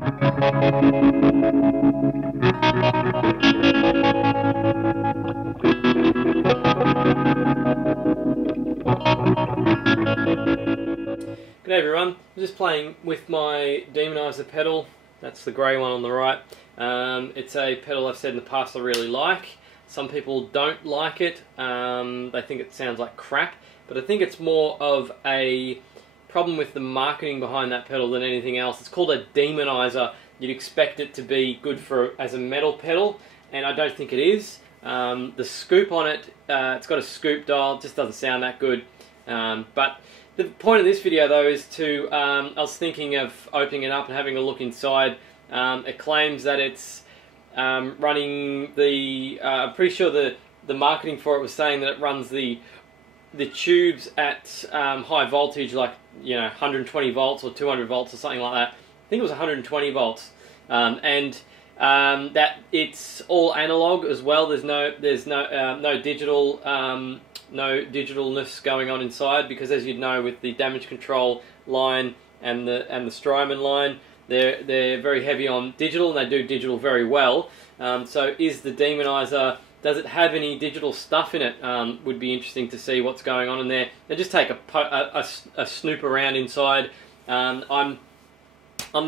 G'day everyone, I'm just playing with my Demonizer pedal. That's the grey one on the right. It's a pedal I've said in the past I really like. Some people don't like it, they think it sounds like crap, but I think it's more of a problem with the marketing behind that pedal than anything else. It's called a Demonizer. You'd expect it to be good for as a metal pedal, and I don't think it is. The scoop on it, it's got a scoop dial, it just doesn't sound that good. But the point of this video though is to, I was thinking of opening it up and having a look inside. It claims that it's running the, I'm pretty sure the marketing for it was saying that it runs the tubes at high voltage, like 120 volts or 200 volts or something like that. I think it was 120 volts, and that it's all analog as well. There's no digital. No digitalness going on inside, because as you'd know, with the damage control line and the Strymon line, they're very heavy on digital, and they do digital very well. So is the Demonizer, does it have any digital stuff in it? Would be interesting to see what's going on in there. And just take a snoop around inside. I'm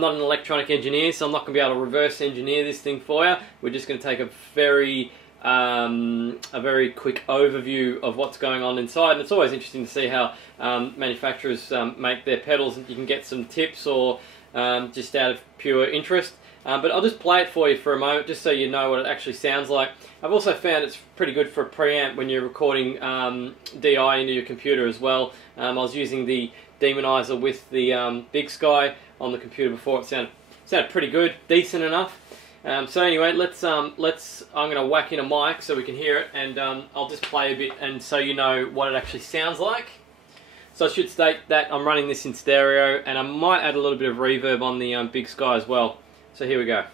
not an electronic engineer, so I'm not going to be able to reverse engineer this thing for you. We're just going to take a very quick overview of what's going on inside, and it's always interesting to see how manufacturers make their pedals, and you can get some tips or just out of pure interest. But I'll just play it for you for a moment, just so you know what it actually sounds like. I've also found it's pretty good for a preamp when you're recording DI into your computer as well. I was using the Demonizer with the Big Sky on the computer before. It sounded pretty good, decent enough. So anyway, I'm going to whack in a mic so we can hear it, and I'll just play a bit, and so you know what it actually sounds like. So I should state that I'm running this in stereo, and I might add a little bit of reverb on the Big Sky as well. So here we go.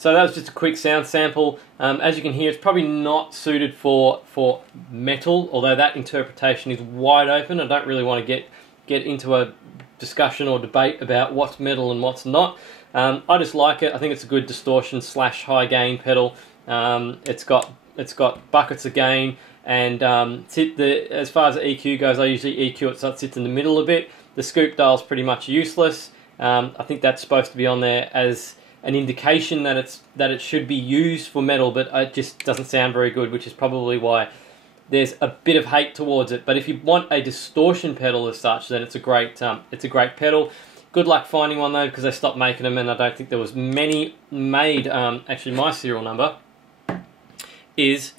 So that was just a quick sound sample. As you can hear, it's probably not suited for metal, although that interpretation is wide open. I don't really want to get into a discussion or debate about what's metal and what's not. I just like it. I think it's a good distortion / high gain pedal. It's got buckets of gain, and as far as the EQ goes, I usually EQ it so it sits in the middle a bit. The scoop dial is pretty much useless. I think that's supposed to be on there as an indication that it should be used for metal, but it just doesn't sound very good, which is probably why there's a bit of hate towards it. But if you want a distortion pedal as such, then it's a great pedal. Good luck finding one though, because they stopped making them, and I don't think there was many made. Actually, my serial number is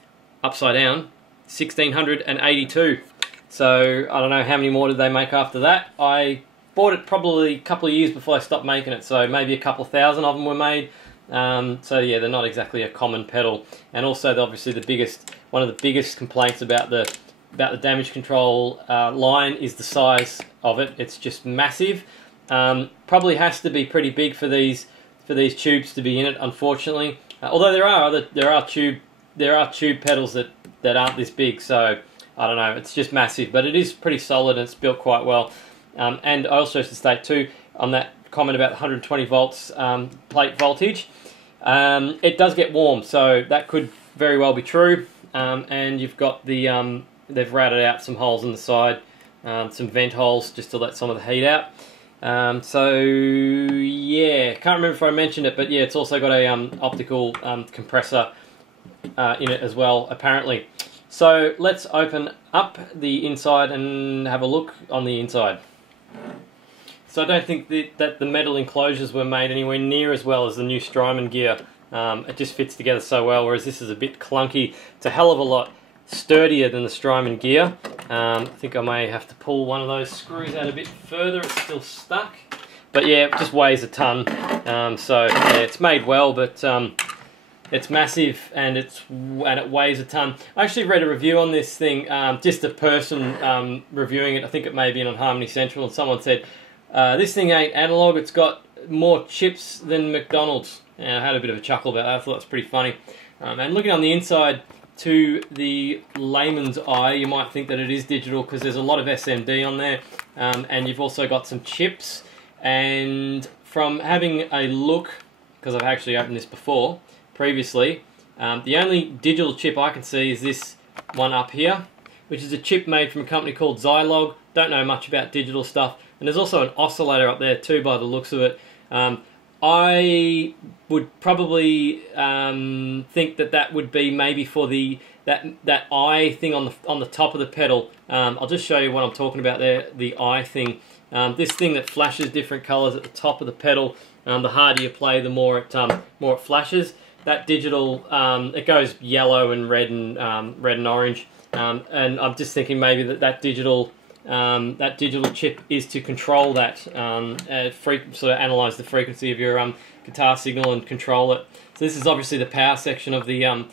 upside down 1682. So I don't know how many more did they make after that. I bought it probably a couple of years before I stopped making it, so maybe a couple of thousand of them were made. So yeah, they're not exactly a common pedal. And also, obviously, one of the biggest complaints about the damage control line is the size of it. It's just massive. Probably has to be pretty big for these tubes to be in it, unfortunately. Although there are tube pedals that aren't this big, so I don't know. It's just massive, but it is pretty solid and it's built quite well. And I also should state too, on that comment about 120 volts plate voltage, it does get warm, so that could very well be true. And you've got the they've routed out some holes in the side, some vent holes just to let some of the heat out. So yeah, can't remember if I mentioned it, but yeah, it's also got a optical compressor in it as well, apparently. So let's open up the inside and have a look on the inside. So I don't think that the metal enclosures were made anywhere near as well as the new Strymon gear. It just fits together so well, whereas this is a bit clunky. It's a hell of a lot sturdier than the Strymon gear. I think I may have to pull one of those screws out a bit further. It's still stuck. But yeah, it just weighs a ton. So yeah, it's made well, but it's massive and it weighs a ton. I actually read a review on this thing, just a person reviewing it. I think it may have been on Harmony Central, and someone said, this thing ain't analog, it's got more chips than McDonald's. And I had a bit of a chuckle about that. I thought it was pretty funny. And looking on the inside, to the layman's eye, you might think that it is digital because there's a lot of SMD on there, and you've also got some chips. And from having a look, because I've actually opened this before, previously, the only digital chip I can see is this one up here, which is a chip made from a company called Zilog. Don't know much about digital stuff. And there's also an oscillator up there too, by the looks of it. I would probably think that that would be maybe for that eye thing on the top of the pedal. I'll just show you what I'm talking about there. The eye thing. This thing that flashes different colours at the top of the pedal. The harder you play, the more it flashes. That digital, it goes yellow and red and orange. And I'm just thinking maybe that digital chip is to control that, sort of analyse the frequency of your guitar signal and control it. So this is obviously the power section of the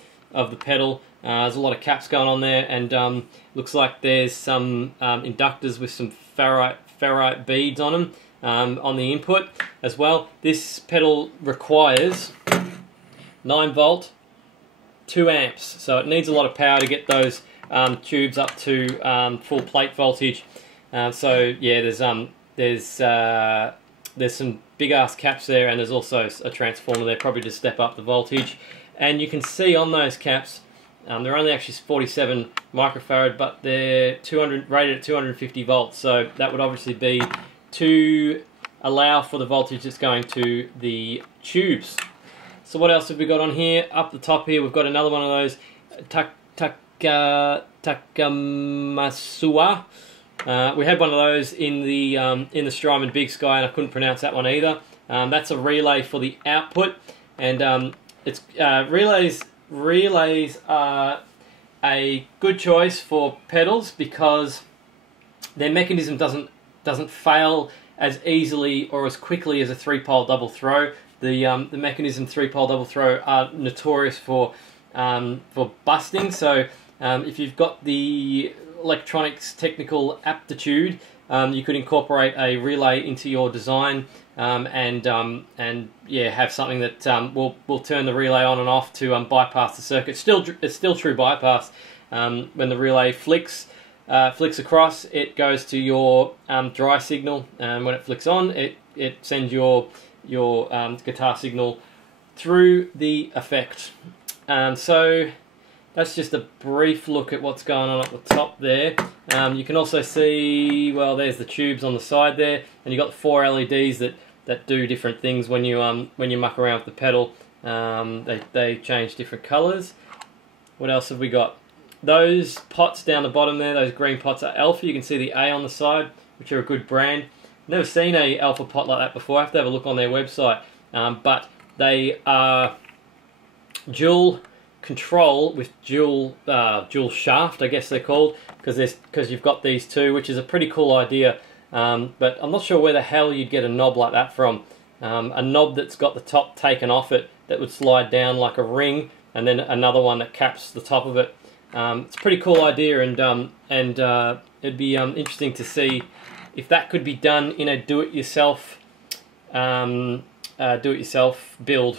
pedal. There's a lot of caps going on there, and looks like there's some inductors with some ferrite beads on them on the input as well. This pedal requires 9 volt, 2 amps, so it needs a lot of power to get those tubes up to full plate voltage. So yeah, there's some big ass caps there, and there's also a transformer there, probably to step up the voltage. And you can see on those caps, they're only actually 47 microfarad, but they're rated at 250 volts. So that would obviously be to allow for the voltage that's going to the tubes. So what else have we got on here? Up the top here, we've got another one of those Takamasua. We had one of those in the Strymon Big Sky, and I couldn't pronounce that one either. That's a relay for the output, and it's relays are a good choice for pedals because their mechanism doesn't fail as easily or as quickly as a 3-pole double throw. The mechanism 3-pole double throw are notorious for busting. So if you've got the electronics technical aptitude, you could incorporate a relay into your design, and yeah, have something that will turn the relay on and off to bypass the circuit. It's still true bypass. When the relay flicks across, it goes to your dry signal, and when it flicks on, it sends your guitar signal through the effect. So that's just a brief look at what's going on at the top there. You can also see, well, there's the tubes on the side there, and you've got the 4 LEDs that do different things when you muck around with the pedal. They change different colours. What else have we got? Those pots down the bottom there, those green pots are Alpha. You can see the A on the side, which are a good brand. Never seen a Alpha pot like that before. I have to have a look on their website. But they are dual control with dual shaft, I guess they're called, because you've got these two, which is a pretty cool idea. But I'm not sure where the hell you'd get a knob like that from. A knob that's got the top taken off it that would slide down like a ring, and then another one that caps the top of it. It's a pretty cool idea, and it'd be interesting to see if that could be done in a do-it-yourself build.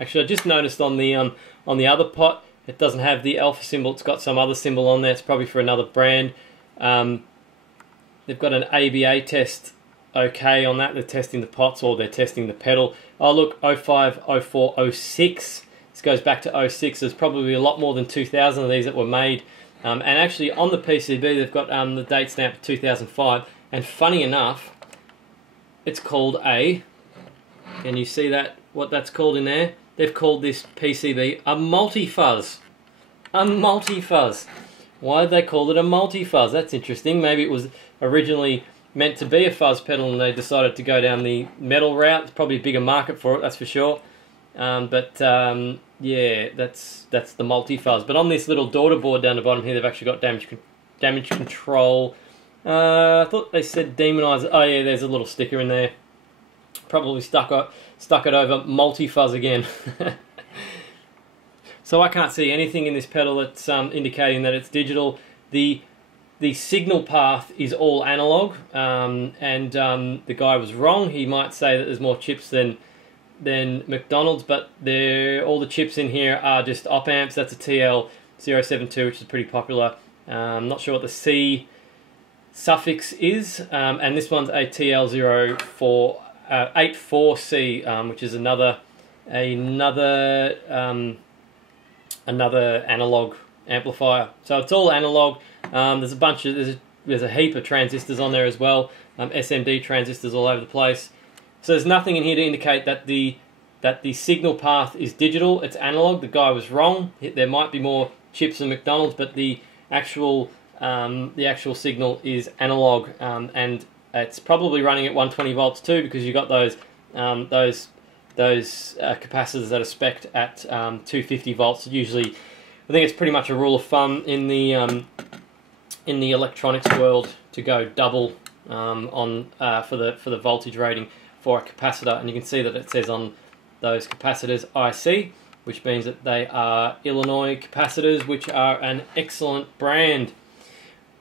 Actually, I just noticed on the other pot, it doesn't have the Alpha symbol. It's got some other symbol on there. It's probably for another brand. They've got an ABA test okay on that. They're testing the pots, or they're testing the pedal. Oh look, 05, 04, 06. This goes back to 06. There's probably a lot more than 2,000 of these that were made. And actually on the PCB they've got the date stamp of 2005. And funny enough, it's called can you see that, what that's called in there? They've called this PCB a multi-fuzz. A multi-fuzz. Why did they call it a multi-fuzz? That's interesting. Maybe it was originally meant to be a fuzz pedal and they decided to go down the metal route. It's probably a bigger market for it, that's for sure. Yeah, that's the multi-fuzz. But on this little daughter board down the bottom here, they've actually got damage control. I thought they said Demonizer. Oh yeah, there's a little sticker in there. Probably stuck it over multi-fuzz again. So I can't see anything in this pedal that's indicating that it's digital. The signal path is all analog, and the guy was wrong. He might say that there's more chips than McDonald's, but all the chips in here are just op amps. That's a TL072, which is pretty popular. I'm not sure what the C suffix is, and this one's a TL84C, which is another analog amplifier. So it's all analog. There's a heap of transistors on there as well. SMD transistors all over the place. So there's nothing in here to indicate that the signal path is digital. It's analog. The guy was wrong. There might be more chips than McDonald's, but the actual signal is analog, and it's probably running at 120 volts too, because you got those capacitors that are spec'd at 250 volts. Usually, I think it's pretty much a rule of thumb in the electronics world to go double for the voltage rating for a capacitor, and you can see that it says on those capacitors IC, which means that they are Illinois capacitors, which are an excellent brand.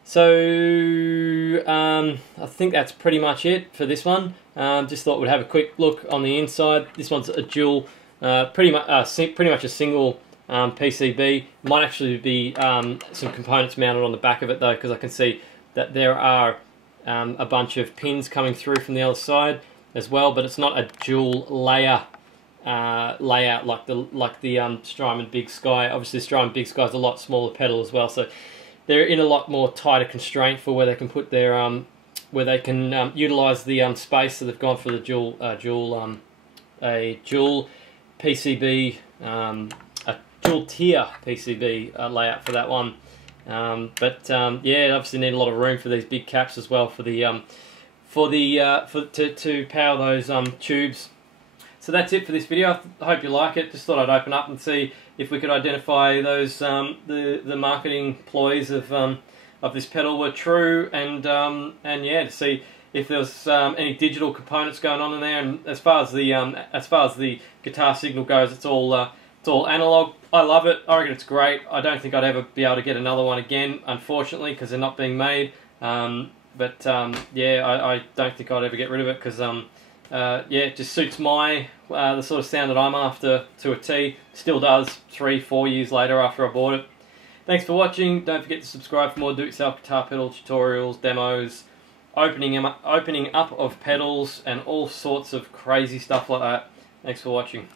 So I think that's pretty much it for this one. Just thought we'd have a quick look on the inside. This one's a dual, pretty much a single PCB. Might actually be some components mounted on the back of it though, because I can see that there are a bunch of pins coming through from the other side as well. But it's not a dual layer layout like the Strymon Big Sky. Obviously, the Strymon Big Sky is a lot smaller pedal as well, so they're in a lot more tighter constraint for where they can put their utilize the space. So they've gone for the dual PCB, a dual tier PCB layout for that one. Yeah, obviously need a lot of room for these big caps as well to power those tubes. So that's it for this video. I hope you like it. Just thought I'd open up and see if we could identify those the marketing ploys of this pedal were true, and yeah, to see if there was any digital components going on in there. And as far as the guitar signal goes, it's all analog. I love it. I reckon it's great. I don't think I'd ever be able to get another one again, unfortunately, because they're not being made. Yeah, I don't think I'd ever get rid of it, because yeah, it just suits the sort of sound that I'm after to a T. Still does 3-4 years later after I bought it. Thanks for watching. Don't forget to subscribe for more do-it-yourself guitar pedal tutorials, demos, opening up of pedals, and all sorts of crazy stuff like that. Thanks for watching.